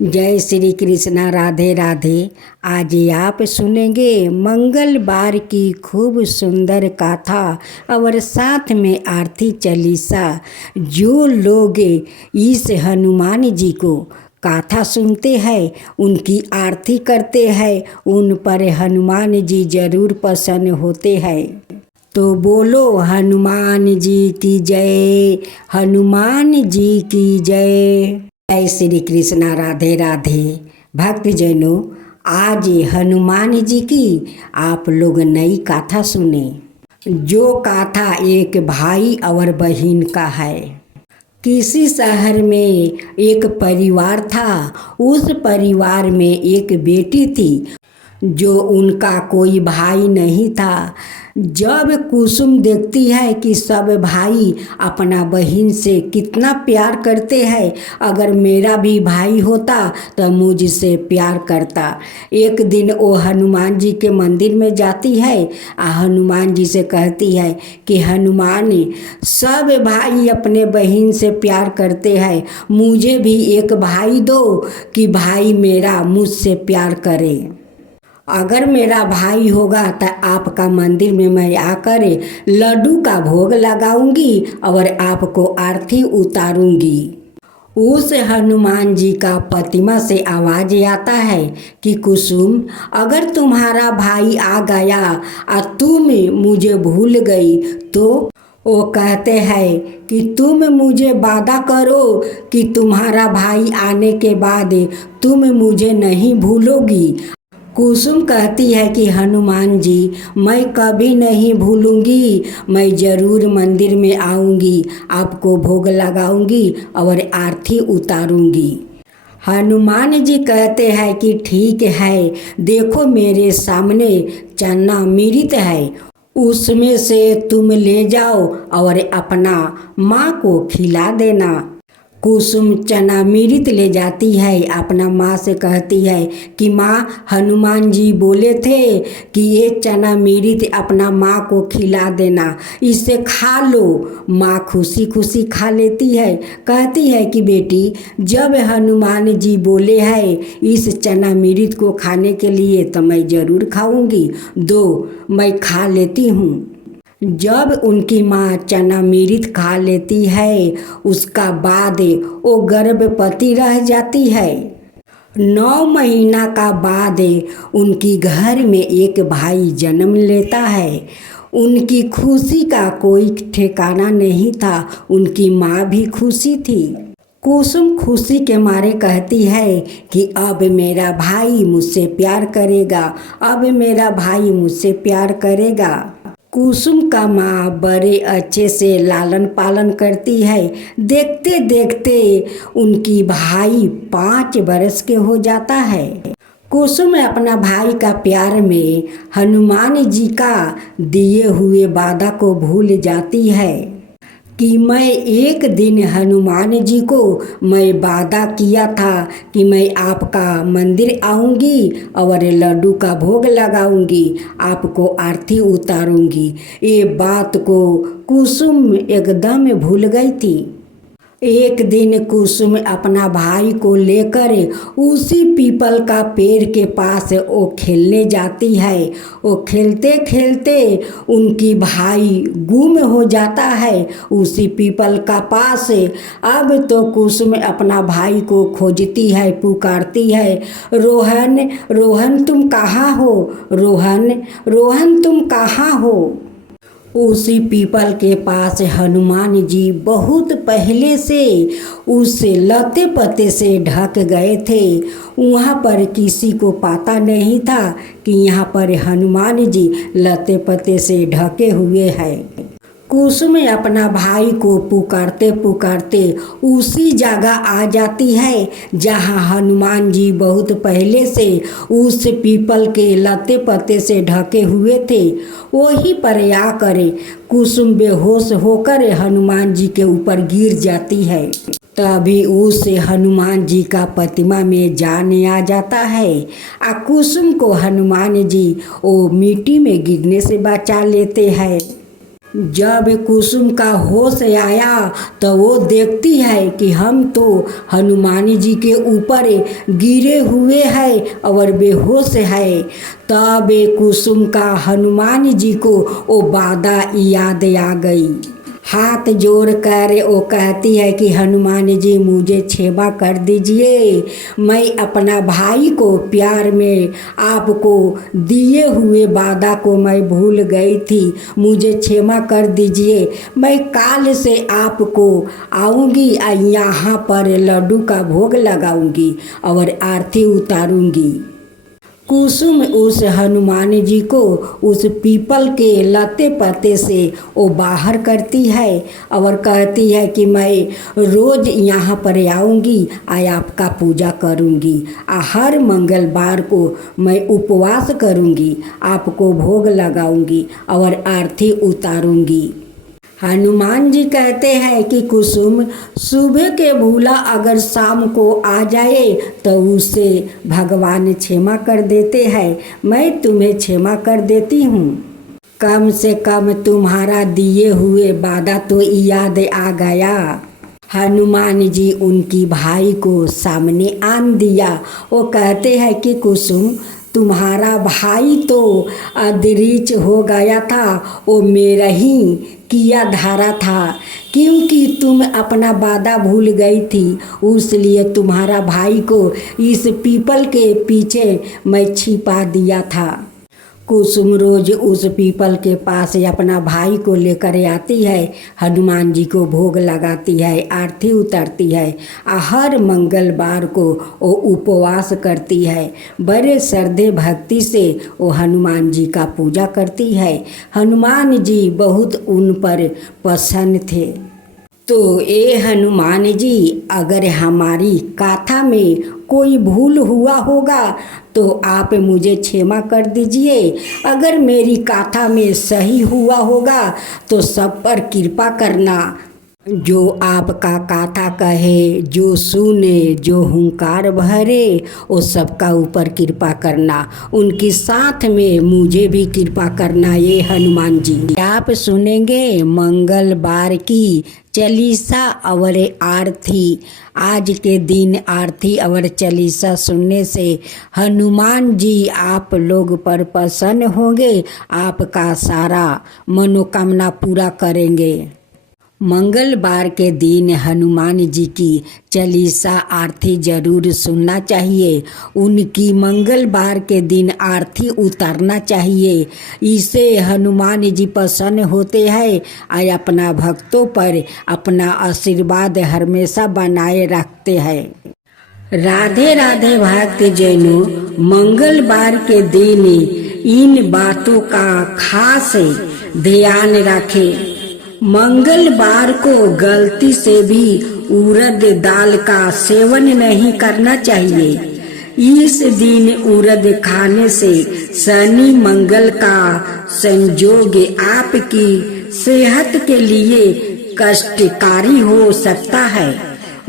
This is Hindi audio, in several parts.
जय श्री कृष्णा, राधे राधे। आज आप सुनेंगे मंगलवार की खूब सुंदर गाथा और साथ में आरती चालीसा। जो लोग इस हनुमान जी को गाथा सुनते हैं, उनकी आरती करते हैं, उन पर हनुमान जी जरूर प्रसन्न होते हैं। तो बोलो हनुमान जी की जय, हनुमान जी की जय। जय श्री कृष्णा, राधे राधे। भक्तजनों, आज हनुमान जी की आप लोग नई गाथा सुने। जो गाथा एक भाई और बहन का है। किसी शहर में एक परिवार था। उस परिवार में एक बेटी थी जो उनका कोई भाई नहीं था। जब कुसुम देखती है कि सब भाई अपना बहन से कितना प्यार करते हैं, अगर मेरा भी भाई होता तो मुझसे प्यार करता। एक दिन वो हनुमान जी के मंदिर में जाती है और हनुमान जी से कहती है कि हनुमान, सब भाई अपने बहन से प्यार करते हैं, मुझे भी एक भाई दो कि भाई मेरा मुझसे प्यार करे। अगर मेरा भाई होगा तो आपका मंदिर में मैं आकर लड्डू का भोग लगाऊंगी और आपको आरती उतारूंगी। उस हनुमान जी का प्रतिमा से आवाज आता है कि कुसुम, अगर तुम्हारा भाई आ गया और तुम मुझे भूल गई तो वो कहते हैं कि तुम मुझे वादा करो कि तुम्हारा भाई आने के बाद तुम मुझे नहीं भूलोगी। कुसुम कहती है कि हनुमान जी, मैं कभी नहीं भूलूंगी, मैं ज़रूर मंदिर में आऊंगी, आपको भोग लगाऊंगी और आरती उतारूंगी। हनुमान जी कहते हैं कि ठीक है, देखो मेरे सामने चना मृत है, उसमें से तुम ले जाओ और अपना माँ को खिला देना। कुसुम चना मृत ले जाती है, अपना माँ से कहती है कि माँ, हनुमान जी बोले थे कि ये चना मृत अपना माँ को खिला देना, इसे खा लो। माँ खुशी खुशी खा लेती है। कहती है कि बेटी, जब हनुमान जी बोले हैं इस चना मृत को खाने के लिए तो मैं ज़रूर खाऊंगी, दो मैं खा लेती हूँ। जब उनकी माँ चना मृत खा लेती है, उसका बाद वो गर्भवती रह जाती है। 9 महीना का बाद उनकी घर में एक भाई जन्म लेता है। उनकी खुशी का कोई ठिकाना नहीं था। उनकी माँ भी खुशी थी। कुसुम खुशी के मारे कहती है कि अब मेरा भाई मुझसे प्यार करेगा, अब मेरा भाई मुझसे प्यार करेगा। कुसुम का माँ बड़े अच्छे से लालन पालन करती है। देखते देखते उनकी भाई 5 बरस के हो जाता है। कुसुम अपना भाई का प्यार में हनुमान जी का दिए हुए वादा को भूल जाती है कि मैं एक दिन हनुमान जी को मैं वादा किया था कि मैं आपका मंदिर आऊँगी और लड्डू का भोग लगाऊंगी, आपको आरती उतारूंगी। ये बात को कुसुम एकदम भूल गई थी। एक दिन कुसुम अपना भाई को लेकर उसी पीपल का पेड़ के पास वो खेलने जाती है। वो खेलते खेलते उनकी भाई गुम हो जाता है उसी पीपल का पास। अब तो कुसुम अपना भाई को खोजती है, पुकारती है, रोहन रोहन तुम कहाँ हो, रोहन रोहन तुम कहाँ हो। उसी पीपल के पास हनुमान जी बहुत पहले से उस लते पत्ते से ढक गए थे। वहाँ पर किसी को पता नहीं था कि यहाँ पर हनुमान जी लते पत्ते से ढके हुए हैं। कुसुम अपना भाई को पुकारते पुकारते उसी जगह आ जाती है जहाँ हनुमान जी बहुत पहले से उस पीपल के लते पत्ते से ढके हुए थे। वही पर आकर कुसुम बेहोश होकर हनुमान जी के ऊपर गिर जाती है। तभी उस हनुमान जी का प्रतिमा में जान आ जाता है। कुसुम को हनुमान जी वो मिट्टी में गिरने से बचा लेते हैं। जब कुसुम का होश आया तो वो देखती है कि हम तो हनुमान जी के ऊपर गिरे हुए हैं और बेहोश है। तब कुसुम का हनुमान जी को वो वादा याद आ गई। हाथ जोड़ कर वो कहती है कि हनुमान जी मुझे क्षमा कर दीजिए, मैं अपना भाई को प्यार में आपको दिए हुए वादा को मैं भूल गई थी, मुझे क्षमा कर दीजिए। मैं काल से आपको आऊँगी, यहाँ पर लड्डू का भोग लगाऊंगी और आरती उतारूंगी। कुसुम उस हनुमान जी को उस पीपल के लते पत्ते से वो बाहर करती है और कहती है कि मैं रोज़ यहाँ पर आऊँगी, आपका पूजा करूँगी, हर मंगलवार को मैं उपवास करूँगी, आपको भोग लगाऊँगी और आरती उतारूँगी। हनुमान जी कहते हैं कि कुसुम सुबह के भूला अगर शाम को आ जाए तो उसे भगवान क्षमा कर देते हैं, मैं तुम्हें क्षमा कर देती हूँ। कम से कम तुम्हारा दिए हुए वादा तो याद आ गया। हनुमान जी उनकी भाई को सामने आन दिया। वो कहते हैं कि कुसुम तुम्हारा भाई तो अदृच हो गया था, वो मेरा ही किया धारा था, क्योंकि तुम अपना वादा भूल गई थी, इसलिए तुम्हारा भाई को इस पीपल के पीछे मैं छिपा दिया था। कुसुम रोज उस पीपल के पास अपना भाई को लेकर आती है, हनुमान जी को भोग लगाती है, आरती उतारती है, हर मंगलवार को वो उपवास करती है, बड़े श्रद्धे भक्ति से वो हनुमान जी का पूजा करती है। हनुमान जी बहुत उन पर प्रसन्न थे। तो ये हनुमान जी, अगर हमारी गाथा में कोई भूल हुआ होगा तो आप मुझे क्षमा कर दीजिए, अगर मेरी गाथा में सही हुआ होगा तो सब पर कृपा करना। जो आपका गाथा कहे, जो सुने, जो हुंकार भरे, वो सबका ऊपर कृपा करना, उनके साथ में मुझे भी कृपा करना। ये हनुमान जी आप सुनेंगे मंगलवार की चालीसा और आरती। आज के दिन आरती और चालीसा सुनने से हनुमान जी आप लोग पर प्रसन्न होंगे, आपका सारा मनोकामना पूरा करेंगे। मंगलवार के दिन हनुमान जी की चालीसा आरती जरूर सुनना चाहिए, उनकी मंगलवार के दिन आरती उतारना चाहिए। इससे हनुमान जी प्रसन्न होते हैं और अपना भक्तों पर अपना आशीर्वाद हमेशा बनाए रखते हैं। राधे राधे भक्त जनों, मंगलवार के दिन इन बातों का खास ध्यान रखें। मंगलवार को गलती से भी उड़द दाल का सेवन नहीं करना चाहिए। इस दिन उड़द खाने से शनि मंगल का संयोग आपकी सेहत के लिए कष्टकारी हो सकता है।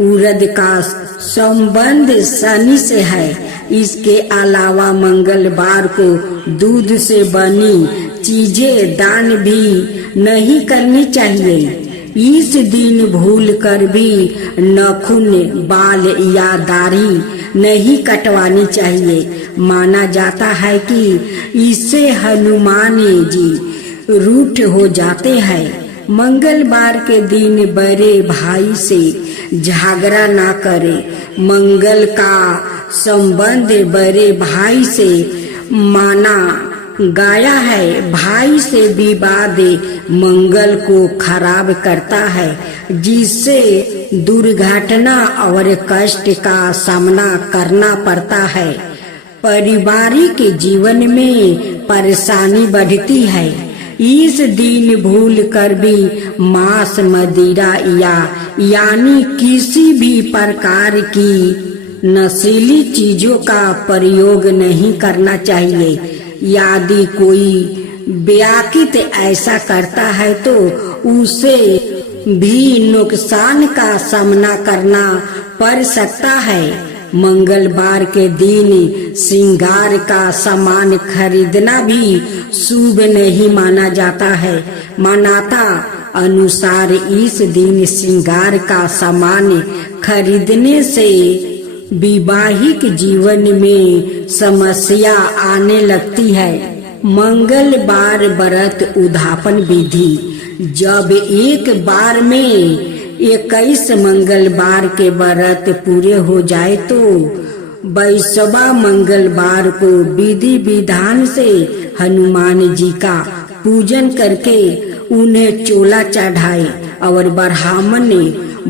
उड़द का संबंध शनि से है। इसके अलावा मंगलवार को दूध से बनी चीजें दान भी नहीं करनी चाहिए। इस दिन भूल कर भी नाखून, बाल या दाढ़ी नहीं कटवानी चाहिए। माना जाता है कि इससे हनुमान जी रूठ हो जाते हैं। मंगलवार के दिन बड़े भाई से झगड़ा ना करे। मंगल का संबंध बड़े भाई से माना गया है। भाई से विवाद मंगल को खराब करता है, जिससे दुर्घटना और कष्ट का सामना करना पड़ता है। पारिवारिक जीवन में परेशानी बढ़ती है। इस दिन भूल कर भी मांस, मदिरा यानी किसी भी प्रकार की नशीली चीजों का प्रयोग नहीं करना चाहिए। यदि कोई व्याकित ऐसा करता है तो उसे भी नुकसान का सामना करना पड़ सकता है। मंगलवार के दिन श्रृंगार का सामान खरीदना भी शुभ नहीं माना जाता है। मान्यता अनुसार इस दिन श्रृंगार का सामान खरीदने से वैवाहिक जीवन में समस्या आने लगती है। मंगलवार व्रत उद्यापन विधि। जब एक बार में 21 मंगलवार के व्रत पूरे हो जाए तो 22वां मंगलवार को विधि विधान से हनुमान जी का पूजन करके उन्हें चोला चढ़ाए और ब्राह्मण ने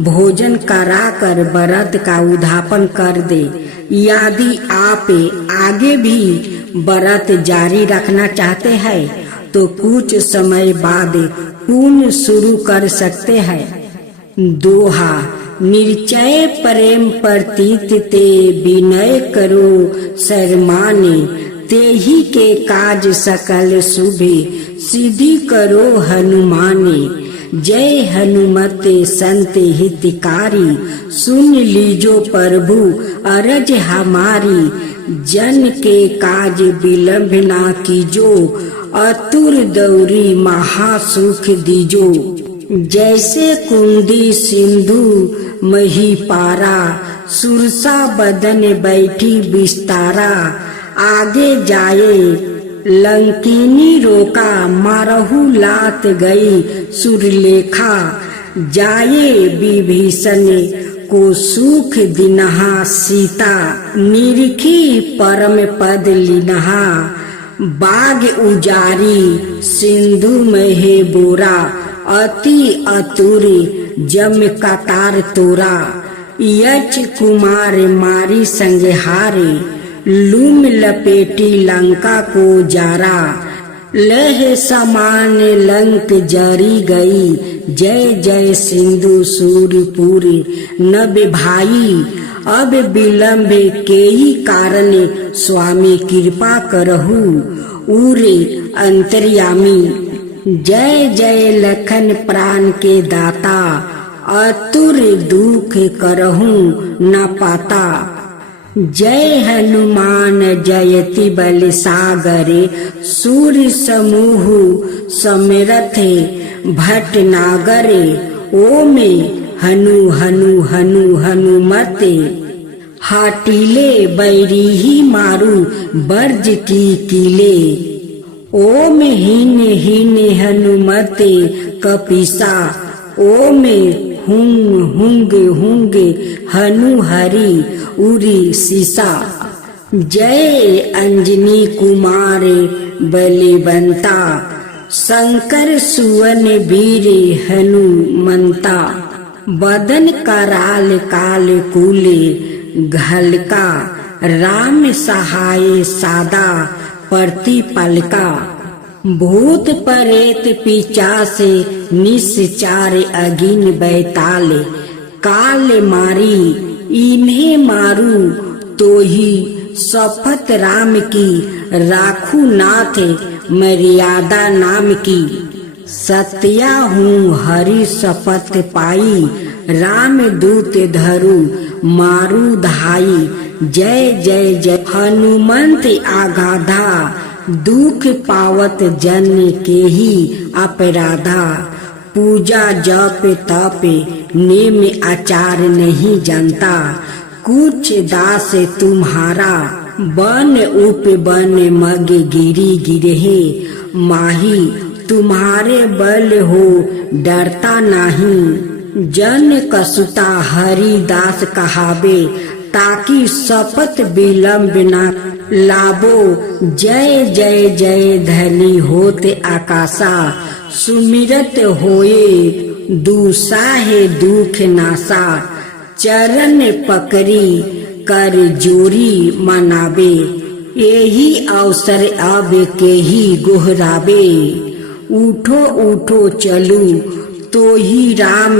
भोजन कराकर व्रत का उद्यापन कर दे। यदि आप आगे भी व्रत जारी रखना चाहते हैं तो कुछ समय बाद पुनः शुरू कर सकते हैं। दोहा। निश्चय प्रेम प्रतीत ते विनय करो शर्माने, तेहि के काज सकल शुभे सिद्धि करो हनुमाने। जय हनुमत संत हितकारी, सुन लीजो प्रभु अरज हमारी। जन के काज विलंब ना कीजो, अतुर दौरी महासुख दीजो। जैसे कुंदी सिंधु मही पारा, सुरसा बदन बैठी बिस्तारा। आगे जाए लंकिनी रोका, मारहु लात गई सुरलेखा। जाए विभीषण को सुख दिनहा, सीता निरखी परम पद लिनहा। बाग उजारी सिंधु महे बोरा, अति अतुरी जम कतार तोरा। यक्ष कुमार मारी संहारे, लूम लपेटी लंका को जारा। लह समान लंक जरी गई, जय जय सिंधु सूरपुरी नभ भाई। अब विलंब के ही कारण स्वामी कृपा करहु, उरे अंतर्यामी। जय जय लखन प्राण के दाता, अतुर दुख करहु न पाता। जय हनुमान जयति बल सागरे, सूर्य समूह समरथ भट नागरे। ओम हनु हनु हनु हनुमते, हाटीले बैरी मारू बर्ज की कीले। ओम हीन हीन हनुमते कपिसा, ओम हुंग हुंग हुंग हनु हरि उरी सीसा। जय अंजनी कुमार बलिवंता, शंकर सुवन वीर हनुमंता। बदन कराल काल कूले घलका, राम सहाय सादा प्रतिपलका। भूत परेत पिचास निश्चार अगिन बैताल, काल मारी इन्हें मारू तो ही शपथ राम की। राखू नाथ मर्यादा नाम की, सत्या हूँ हरि शपथ पाई। राम दूत धरू मारू धाई, जय जय जय हनुमंत आगाधा। दुख पावत जन के ही अपराधा, पूजा जप तप नेम आचार नहीं जानता। कुछ दास तुम्हारा, बन उप बन मग गिरी गिरहे। माही तुम्हारे बल हो डरता नहीं। जन कसुता हरिदास कहावे, ताकि शपथ विलंब न लाबो। जय जय जय धली होते आकाशा, सुमिरत होए दुसाहे दुख नासा। चरण पकड़ी कर जोरी मनावे, यही अवसर अब के ही गोहरावे। उठो उठो चलू तो ही राम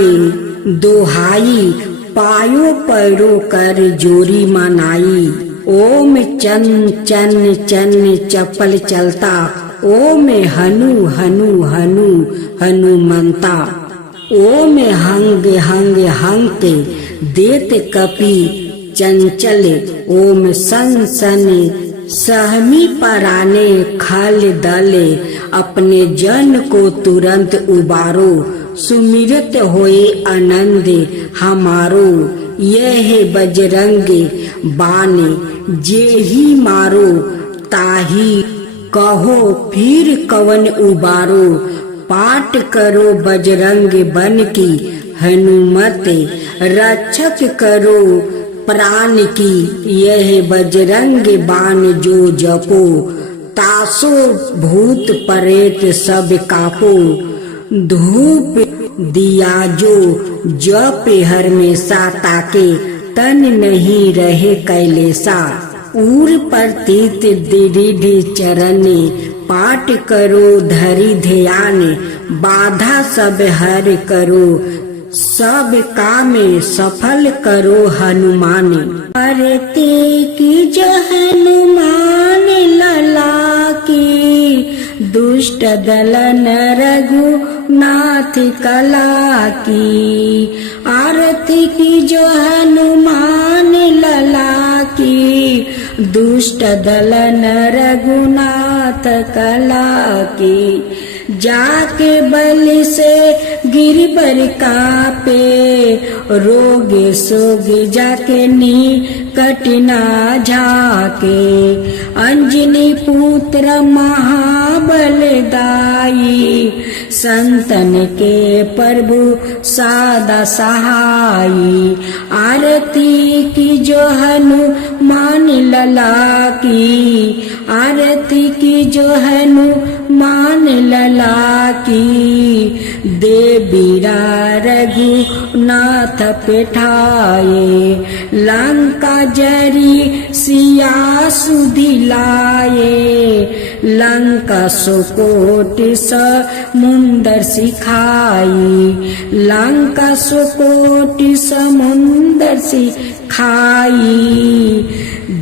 दोहाई, पायो पैरो कर जोरी मनाई। ओम चन चन चन चपल चलता, ओम हनु हनु हनु हनुमंता। ओम हंग हंग हंग देत कपि चंचल ओम सन सन सहमी पराने खल दले अपने जन को तुरंत उबारो सुमिरत होए आनंद हमारो यह बजरंग बाण जे ही मारो ताही कहो फिर कवन उबारो पाठ करो बजरंग बन की हनुमत रक्षक करो प्राण की यह बजरंग बाण जो जपो तासो भूत प्रेत सब कापो धूप दिया जो जप हमेशा ताके तन नहीं रहे कैलेसा उर प्रतीत दृढ़ चरण पाठ करो धरि ध्यान बाधा सब हर करो सब काम सफल करो हनुमान आरती की जो हनुमान लला की दुष्ट दलन रघुनाथ कला की आरती की जो हनुमान लला की दुष्ट दलन रघुनाथ कला की जाके बल से गिरबर कापे रोग सोग जाके निकट ना जाके अंजनी पुत्र महाबलदाई संतन के प्रभु सादा सहाई आरती की जो हनुमान लला की आरती की जो हनुमान लला की देवीरा रघुनाथ पेठाए लंका जरी सिया सुधिलाए लंका सुकोट समुंदर सिखाई लंका सुकोट समुंदर सिखाई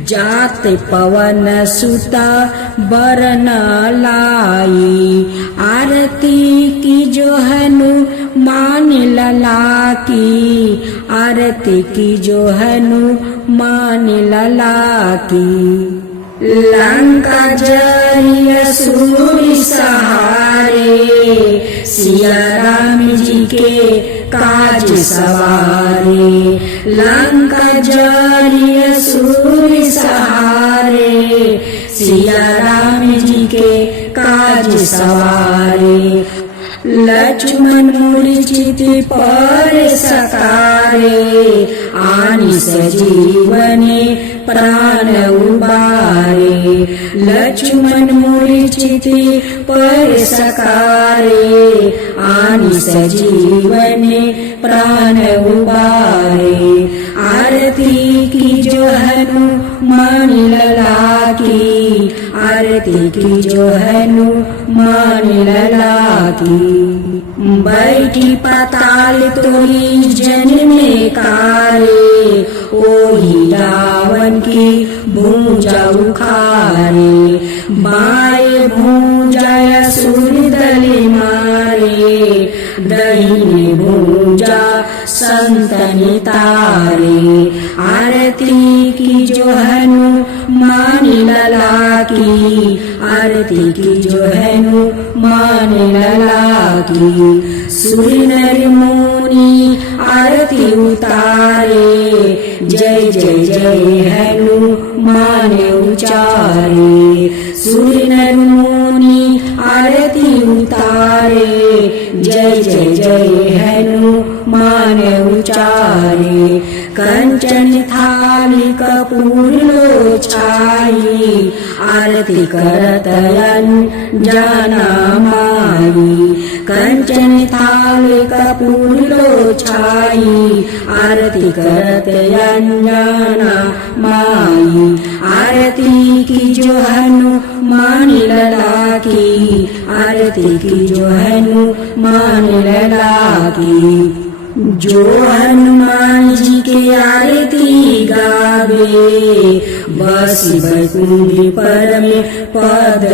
जात पवन सुता बरन लाई आरती की जो हनुमान लला की आरती की जो हनुमान लला की लंका जरी असुर सहारे सिया राम जी के काज सवारे लंका जरी असुर सहारे सिया राम जी के काज सवारे लक्ष्मण मूर्छित पर सकारे आनि सजीवने प्राण उबारे लक्ष्मण मूर्छित पर सकारे आनि सजीवने प्राण उबारे आरती की जो हनुमान लला की आरती की जो हनुमान लला की बैठी पाताल तोरी जन्म कारे ओही रावण की भूजा उखारे बाएं भूजा असुर दल मारे दहिने भूजा संतन तारे आरती की जो हनुमान लला की आरती की जो हनुमान लला की सुर नर मुनि आरती उतारे जय जय जय हनुमान उचारे सुर नर मुनि आरती उतारे जय जय जय हनुमान उचारे कंचन थाली कपूर लो छाई आरती करत जाना माई कंचन थाली कपूर लो छाई आरती करत जाना माई आरती की जो हनुमान लला की आरती की जो हनुमान लला की जो हनुमान जी के आरती गावे बसी बैकुंठ पर में पद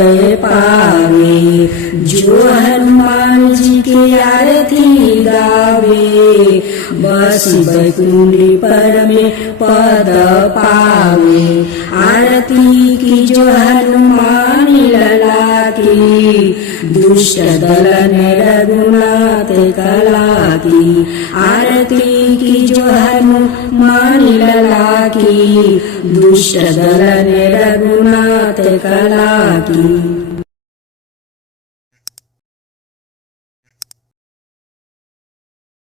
पावे। जो हनुमान जी की आरती गावे, बसी बैकुंठ पर में पद पावे। आरती की जो हनुमान लला की, दुष्ट दलन रघुनाथ कला की। आरती की जो हनुमान लला की, दुष्ट दलन रघुनाथ कला की।